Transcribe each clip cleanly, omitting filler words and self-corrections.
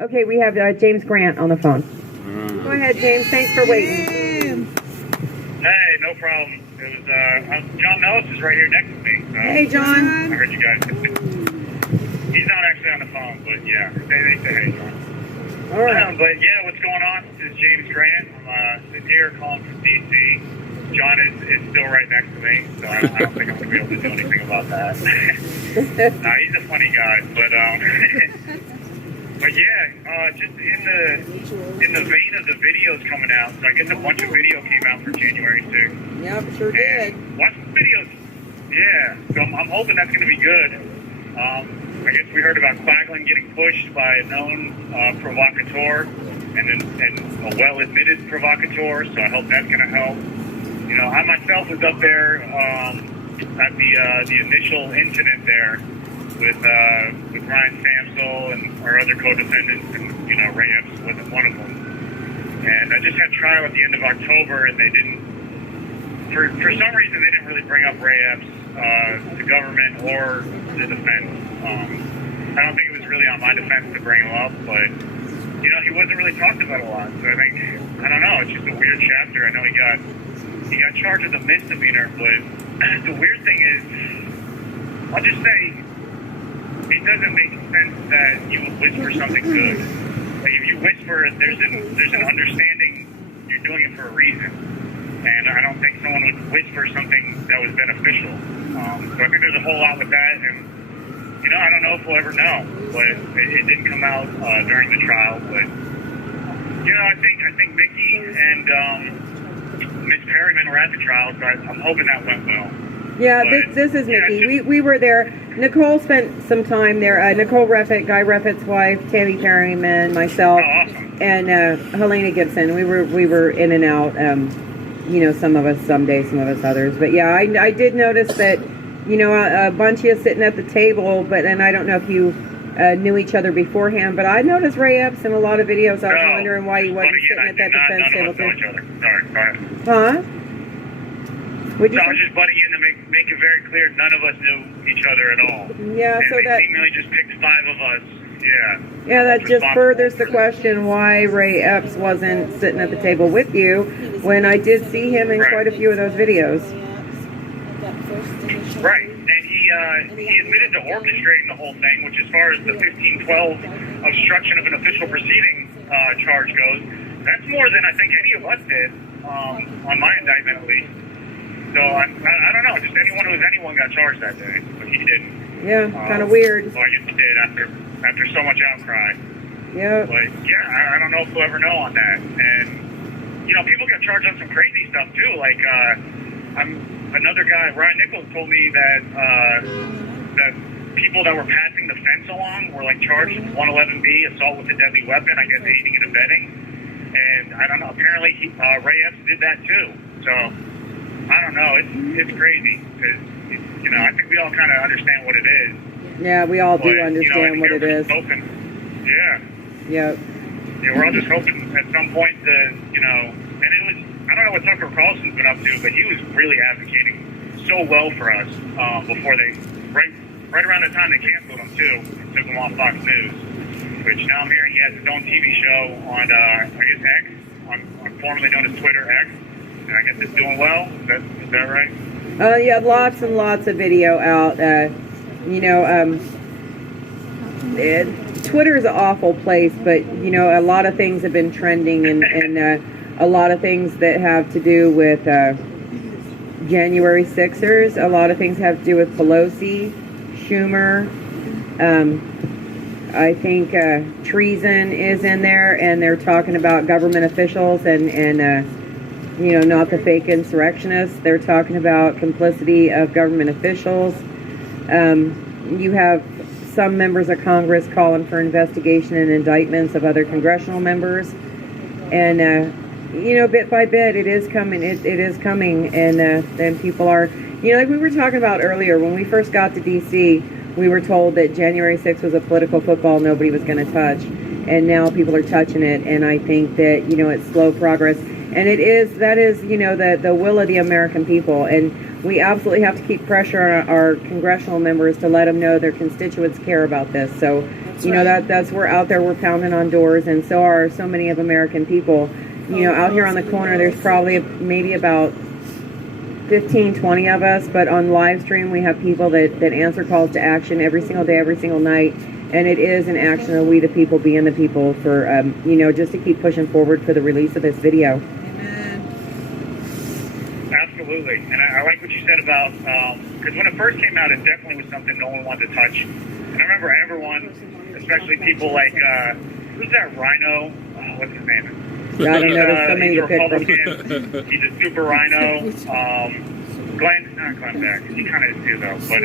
Okay, we have James Grant on the phone. Go ahead, James. Thanks for waiting. Hey, no problem. It was John Nellis is right here next to me. So Hey, John. I heard you guys. He's not actually on the phone, but yeah, they say hey, John. All right. But yeah, what's going on? This is James Grant. I'm sitting here calling from DC. John is still right next to me, so I don't think I'm going to be able to do anything about that. Nah, he's a funny guy, but but yeah, just in the vein of the videos coming out, so I guess a bunch of video came out for January 6th. Yep, sure did. Watch the videos. Yeah, so I'm hoping that's going to be good. I guess we heard about Quaglin getting pushed by a known provocateur and a well-admitted provocateur, so I hope that's going to help. You know, I myself was up there at the initial incident there with Ryan Samsel and our other co-defendants, and you know, Ray Epps wasn't one of them. And I just had trial at the end of October, and they didn't, for some reason, they didn't really bring up Ray Epps, the government or the defense. I don't think it was really on my defense to bring him up, but you know, he wasn't really talked about a lot. So I think, I don't know, it's just a weird chapter. I know he got charged with a misdemeanor, but the weird thing is, I'll just say, it doesn't make sense that you would whisper something good. Like if you whisper, there's an understanding you're doing it for a reason, and I don't think someone would whisper something that was beneficial. So I think there's a whole lot with that, and you know, I don't know if we'll ever know, but it didn't come out during the trial. But you know, I think Mickey and Miss Perryman were at the trial, so I'm hoping that went well. Yeah, this is Mickey. We were there. Nicole spent some time there. Nicole Reffitt, Guy Reffitt's wife, Tammy Perryman, myself, awesome. and Helena Gibson. We were in and out. You know, some of us some days, some of us others. But yeah, I did notice that, you know, a bunch of you sitting at the table. And I don't know if you knew each other beforehand, but I noticed Ray Epps in a lot of videos. I was wondering why he wasn't sitting at that defense table. Sorry, go ahead. Huh? I was just butting in to make it very clear none of us knew each other at all. Yeah, and so they that seemingly just picked 5 of us. Yeah. Yeah, that just furthers the question why Ray Epps wasn't sitting at the table with you when I did see him in quite a few of those videos. Right, and he admitted to orchestrating the whole thing, which as far as the 1512 obstruction of an official proceeding charge goes, that's more than I think any of us did, on my indictment at least. So I don't know, just anyone got charged that day, but he didn't. Yeah, kind of weird. Well, I guess he did after so much outcry. Yeah. But yeah, I don't know if we'll ever know on that. And you know, people got charged on some crazy stuff too. Like another guy, Ryan Nichols, told me that that people that were passing the fence along were like charged with 111B, assault with a deadly weapon, I guess aiding and abetting. And I don't know. Apparently, Ray Epps did that too. So. I don't know. It's crazy because you know, I think we all kind of understand what it is. Yeah, we all do understand what it is. Hoping, yeah. Yep. Yeah, we're all just hoping at some point to, you know, and it was, I don't know what Tucker Carlson's been up to, but he was really advocating so well for us before they, right around the time they canceled him too, and took him off Fox News. Which now I'm hearing he has his own TV show on, I guess X, on formerly known as Twitter X. And I guess it's doing well. Is that right? Yeah, lots and lots of video out. You know, Twitter is an awful place, but you know, a lot of things have been trending, and a lot of things that have to do with January 6ers. A lot of things have to do with Pelosi, Schumer. I think treason is in there, and they're talking about government officials and you know, not the fake insurrectionists. They're talking about complicity of government officials. You have some members of Congress calling for investigation and indictments of other congressional members. And, you know, bit by bit, it is coming. It is coming. And then people are, you know, like we were talking about earlier, when we first got to D.C., we were told that January 6th was a political football nobody was going to touch. And now people are touching it. And I think that, you know, it's slow progress. And that is, the will of the American people. And we absolutely have to keep pressure on our congressional members to let them know their constituents care about this. So, that's we're out there, we're pounding on doors, and so are so many of American people. Out here on the corner, there's probably maybe about 15, 20 of us, but on live stream, we have people that answer calls to action every single day, every single night. And it is an action of we the people being the people for, just to keep pushing forward for the release of this video. Absolutely. And I like what you said about, because when it first came out, it definitely was something no one wanted to touch. And I remember everyone, especially people like, who's that Rhino? Oh, what's his name? I don't know, there's so many he's a to pick Republican. He's a super Rhino. Not Glenn Beck. He kind of is too, though. But,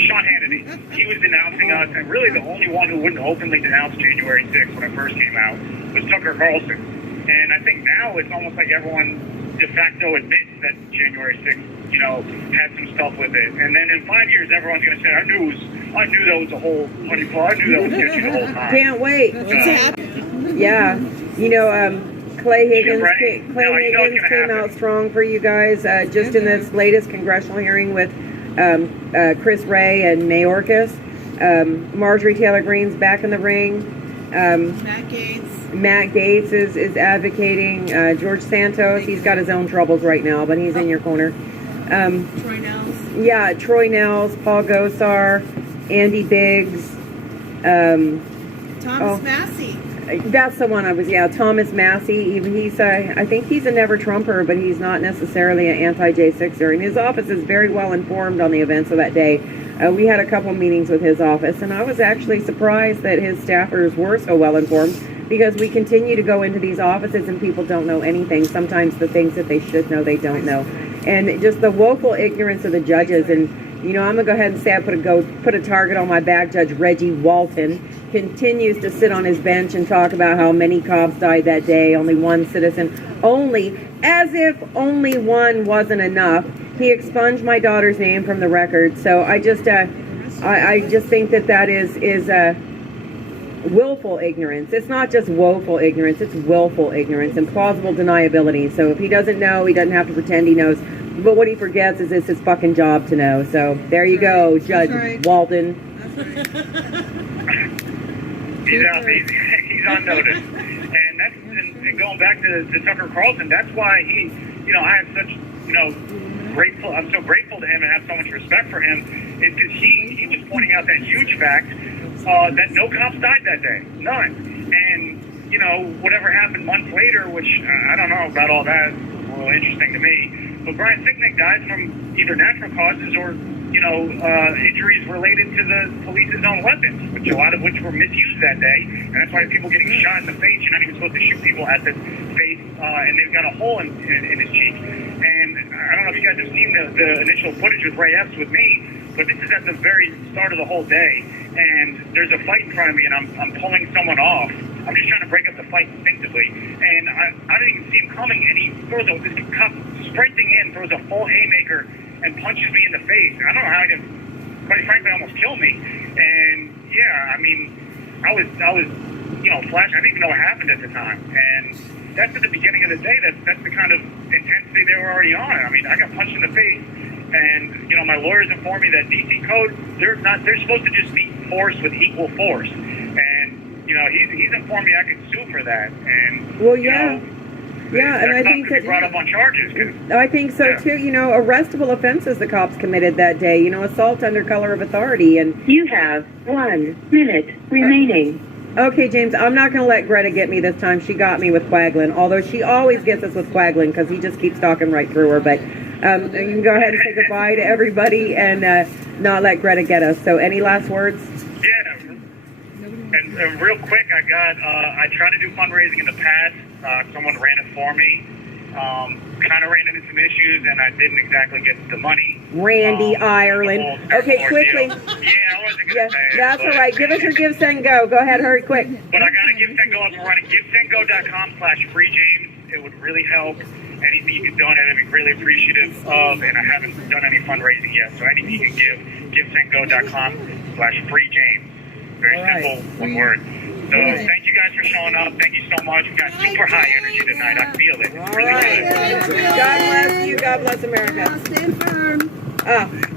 Sean Hannity. He was denouncing us, and really the only one who wouldn't openly denounce January 6th when it first came out was Tucker Carlson. And I think now it's almost like everyone de facto admits that January 6th, had some stuff with it. And then in 5 years, everyone's going to say, I knew that was a whole honeypot. I knew that was sketchy the whole time. Can't wait. Yeah. Clay Higgins came out strong for you guys just in this latest congressional hearing with Chris Wray and Mayorkas. Marjorie Taylor Greene's back in the ring. Matt Gaetz is advocating. George Santos, he's got his own troubles right now, but he's in your corner. Troy Nels. Yeah, Troy Nels, Paul Gosar, Andy Biggs. Thomas Massey. That's the one Thomas Massey. He's I think he's a never Trumper, but he's not necessarily an anti-J6er. And his office is very well informed on the events of that day. We had a couple meetings with his office, and I was actually surprised that his staffers were so well informed, because we continue to go into these offices and people don't know anything. Sometimes the things that they should know, they don't know. And just the woeful ignorance of the judges. And, I'm going to go ahead and say I put a target on my back. Judge Reggie Walton continues to sit on his bench and talk about how many cops died that day, only one citizen, as if only one wasn't enough. He expunged my daughter's name from the record. So I just think that is willful ignorance. It's not just woeful ignorance, it's willful ignorance and plausible deniability. So if he doesn't know, he doesn't have to pretend he knows. But what he forgets is it's his fucking job to know. So there you go, Judge Walton. He's on notice. And going back to Tucker Carlson, that's why I have such, I'm so grateful to him and have so much respect for him, is because he was pointing out that huge fact that no cops died that day. None. And, whatever happened months later, which I don't know about all that, it's a little interesting to me. But Brian Sicknick died from either natural causes or, injuries related to the police's own weapons, which a lot of which were misused that day. And that's why people getting shot in the face. You're not even supposed to shoot people at the face, and they've got a hole in his cheek. And I don't know if you guys have seen the initial footage with Ray Epps with me, but this is at the very start of the whole day. And there's a fight in front of me, and I'm pulling someone off. I'm just trying to break up the fight instinctively. And I didn't even see him coming, and he throws this cop sprinting in, throws a full haymaker, and punches me in the face. I don't know how he didn't, quite frankly, almost kill me. And yeah, I mean, I was flash. I didn't even know what happened at the time. And that's at the beginning of the day. That's the kind of intensity they were already on. I mean, I got punched in the face, and my lawyers informed me that DC code, they're supposed to just be force with equal force. And he's informed me I could sue for that. And yeah, and I think that brought up on charges. I think so too. Arrestable offenses the cops committed that day. Assault under color of authority. And you have 1 minute remaining. Okay, James, I'm not going to let Greta get me this time. She got me with Quaglin, although she always gets us with Quaglin because he just keeps talking right through her. But you can go ahead and say goodbye to everybody and not let Greta get us. So any last words? Yeah. And real quick, I tried to do fundraising in the past. Someone ran it for me. Kind of ran into some issues, and I didn't exactly get the money. Randy Ireland. Okay, quickly. Yeah, I wasn't going to say it. That's all right. Give us your Give, Send, Go. Go ahead, hurry, quick. But I got a Give, Send, Go up and running. GiveSendGo.com/FreeJames. It would really help. Anything you can donate, I'd be really appreciative of, and I haven't done any fundraising yet, so anything you can give, GiveSendGo.com/FreeJames. Very simple, one word. So thank you guys for showing up. Thank you so much. We got super high energy tonight. I feel it. It's All really right. good. God bless you. God bless America. Stand firm.